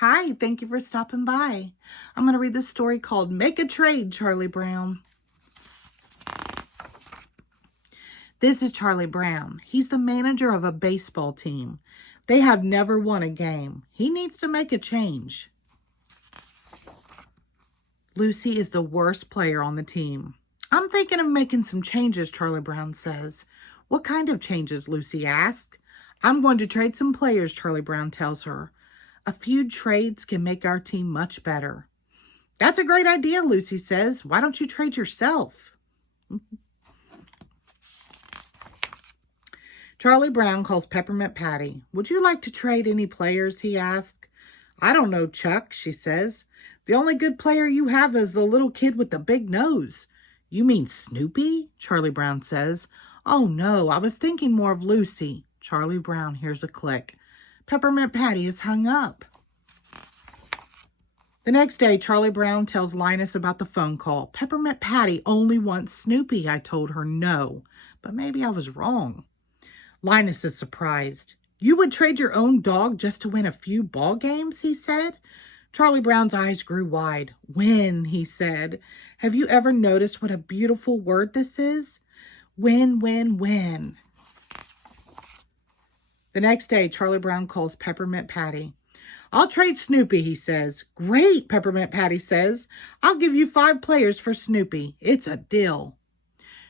Hi, thank you for stopping by. I'm going to read this story called Make a Trade, Charlie Brown. This is Charlie Brown. He's the manager of a baseball team. They have never won a game. He needs to make a change. Lucy is the worst player on the team. I'm thinking of making some changes, Charlie Brown says. What kind of changes, Lucy asks. I'm going to trade some players, Charlie Brown tells her. A few trades can make our team much better. That's a great idea, Lucy says. Why don't you trade yourself? Charlie Brown calls Peppermint Patty. Would you like to trade any players, he asks. I don't know, Chuck, she says. The only good player you have is the little kid with the big nose. You mean Snoopy? Charlie Brown says. Oh, no, I was thinking more of Lucy. Charlie Brown hears a click. Peppermint Patty is hung up. The next day, Charlie Brown tells Linus about the phone call. Peppermint Patty only wants Snoopy. I told her no, but maybe I was wrong. Linus is surprised. You would trade your own dog just to win a few ball games, he said. Charlie Brown's eyes grew wide. Win, he said. Have you ever noticed what a beautiful word this is? Win, win, win. The next day, Charlie Brown calls Peppermint Patty. I'll trade Snoopy, he says. Great, Peppermint Patty says. I'll give you 5 players for Snoopy. It's a deal.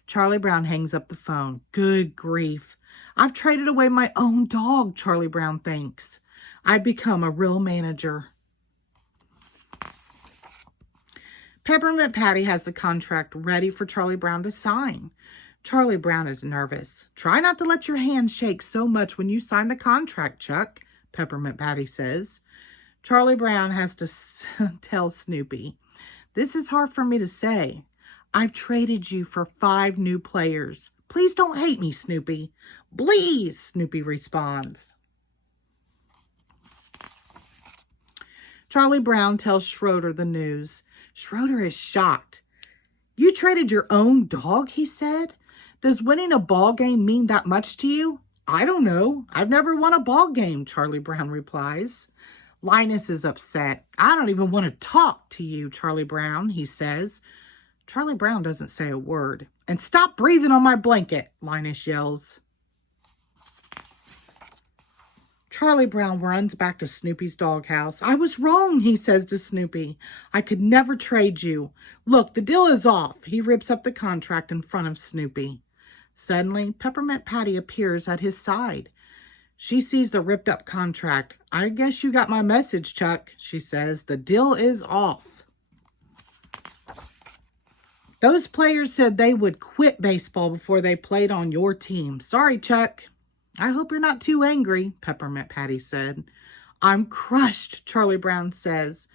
Charlie Brown hangs up the phone. Good grief. I've traded away my own dog, Charlie Brown thinks. I've become a real manager. Peppermint Patty has the contract ready for Charlie Brown to sign. Charlie Brown is nervous. Try not to let your hand shake so much when you sign the contract, Chuck, Peppermint Patty says. Charlie Brown has to tell Snoopy. This is hard for me to say. I've traded you for 5 new players. Please don't hate me, Snoopy. Please, Snoopy responds. Charlie Brown tells Schroeder the news. Schroeder is shocked. You traded your own dog, he said. Does winning a ball game mean that much to you? I don't know. I've never won a ball game, Charlie Brown replies. Linus is upset. I don't even want to talk to you, Charlie Brown, he says. Charlie Brown doesn't say a word. And stop breathing on my blanket, Linus yells. Charlie Brown runs back to Snoopy's doghouse. I was wrong, he says to Snoopy. I could never trade you. Look, the deal is off. He rips up the contract in front of Snoopy. Suddenly, Peppermint Patty appears at his side. She sees the ripped up contract. I guess you got my message, Chuck, she says. The deal is off. Those players said they would quit baseball before they played on your team. Sorry, Chuck. I hope you're not too angry, Peppermint Patty said. I'm crushed, Charlie Brown says,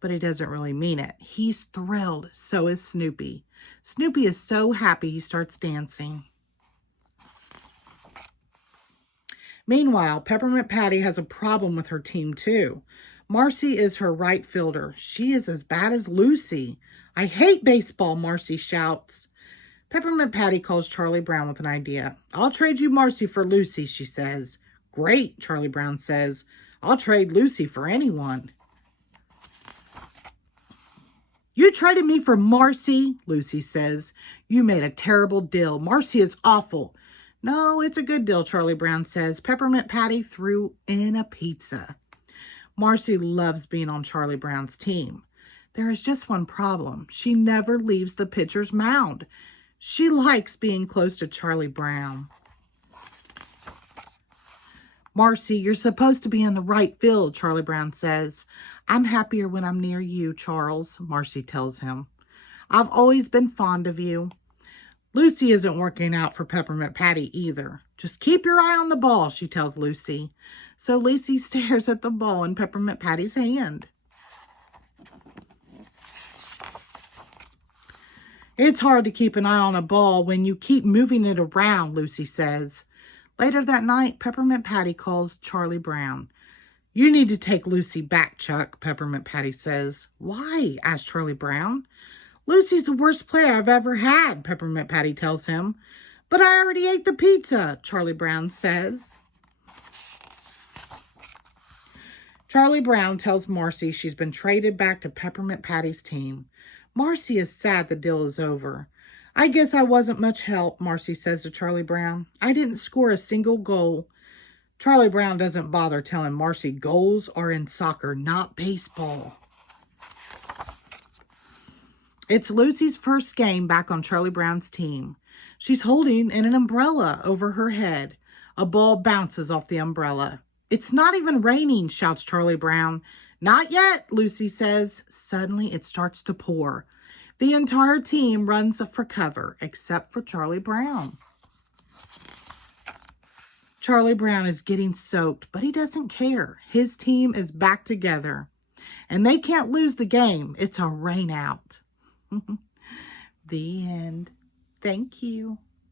but he doesn't really mean it. He's thrilled. So is Snoopy. Snoopy is so happy he starts dancing. Meanwhile, Peppermint Patty has a problem with her team too. Marcy is her right fielder. She is as bad as Lucy. I hate baseball, Marcy shouts. Peppermint Patty calls Charlie Brown with an idea. I'll trade you Marcy for Lucy, she says. Great, Charlie Brown says. I'll trade Lucy for anyone. You traded me for Marcy, Lucy says. You made a terrible deal. Marcy is awful. No, it's a good deal, Charlie Brown says. Peppermint Patty threw in a pizza. Marcy loves being on Charlie Brown's team. There is just one problem. She never leaves the pitcher's mound. She likes being close to Charlie Brown. Marcy, you're supposed to be in the right field, Charlie Brown says. I'm happier when I'm near you, Charles, Marcy tells him. I've always been fond of you. Lucy isn't working out for Peppermint Patty either. Just keep your eye on the ball, she tells Lucy. So Lucy stares at the ball in Peppermint Patty's hand. It's hard to keep an eye on a ball when you keep moving it around, Lucy says. Later that night, Peppermint Patty calls Charlie Brown. You need to take Lucy back, Chuck, Peppermint Patty says. Why? Asks Charlie Brown. Lucy's the worst player I've ever had, Peppermint Patty tells him. But I already ate the pizza, Charlie Brown says. Charlie Brown tells Marcy she's been traded back to Peppermint Patty's team. Marcy is sad the deal is over. I guess I wasn't much help, Marcy says to Charlie Brown. I didn't score a single goal. Charlie Brown doesn't bother telling Marcy goals are in soccer, not baseball. It's Lucy's first game back on Charlie Brown's team. She's holding an umbrella over her head. A ball bounces off the umbrella. It's not even raining, shouts Charlie Brown. Not yet, Lucy says. Suddenly it starts to pour. The entire team runs for cover, except for Charlie Brown. Charlie Brown is getting soaked, but he doesn't care. His team is back together. And they can't lose the game. It's a rain out. The end. Thank you.